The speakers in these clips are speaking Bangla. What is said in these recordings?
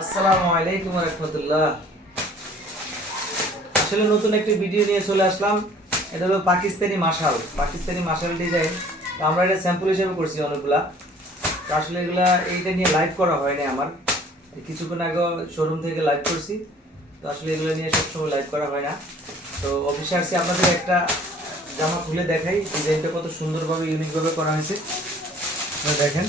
আসসালামু আলাইকুম ওয়া রাহমাতুল্লাহ। আসলে নতুন একটি ভিডিও নিয়ে চলে আসলাম। এটা হলো পাকিস্তানি মাশাল ডিজাইন। তো আমরা এটা স্যাম্পল হিসেবে করছি অনেকগুলা। তো আসলে এগুলা এইটা নিয়ে লাইভ করা হয়নি আমার। কিছুক্ষণ আগে শোরুম থেকে লাইভ করছি। তো আসলে এগুলো নিয়ে সবসময় লাইভ করা হয় না। তো অফিসে আসছি, আপনাদের একটা জামা খুলে দেখাই। ডিজাইনটা কত সুন্দরভাবে ইউনিকভাবে করা হয়েছে দেখেন।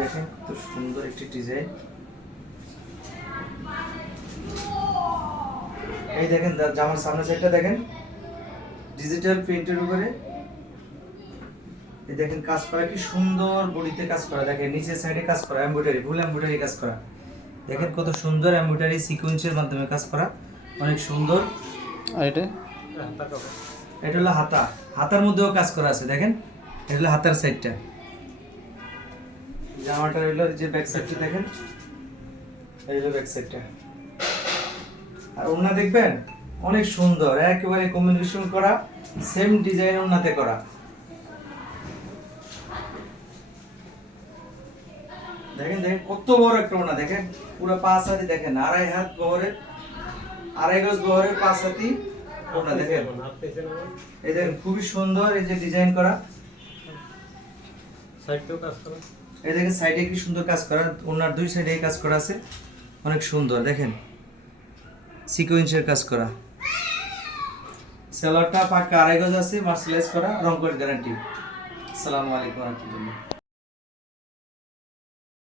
দেখেন কত সুন্দর একটি ডিজাইন। এই দেখেন জামার সামনের সাইডটা দেখেন, ডিজিটাল প্রিন্টের উপরে এই দেখেন কাজ করা, কি সুন্দর বডিতে কাজ করা। দেখেন নিচের সাইডে কাজ করা, এমব্রয়ডারি, ফুল এমব্রয়ডারি কাজ করা। দেখেন কত সুন্দর এমব্রয়ডারি সিকোয়েন্সের মাধ্যমে কাজ করা, অনেক সুন্দর। আর এটা হলো হাতা, হাতার মধ্যেও কাজ করা আছে। দেখেন এটা হলো হাতার সাইডটা, জামাটা হলো যে ব্যাক সাইডটা দেখেন, এই হলো ব্যাক সাইডটা। আর ওড়না দেখবেন অনেক সুন্দর, একেবারে কম্বিনেশন করা, সেম ডিজাইন ওড়নাতে করা। দেখেন দেখেন কত বড় একটা ওড়না, দেখেন পুরো 5 হাতি, দেখেন আড়াই হাত বহরে, আড়াই গজ বহরে 5 হাতি ওড়না। দেখেন এই দেখেন খুবই সুন্দর, এই যে ডিজাইন করা, সাইডেও কাজ করা। এই দেখেন সাইডে কি সুন্দর কাজ করা, ওড়নার দুই সাইডে কাজ করা আছে, অনেক সুন্দর। দেখেন সিকোয়েন্সের কাজ করা, সেলারটা পাকা আড়াই গজ আছে, মার্সেলাইজ করা, রং কোট গ্যারান্টি। আসসালামু আলাইকুম ওয়া রাহমাতুল্লাহ।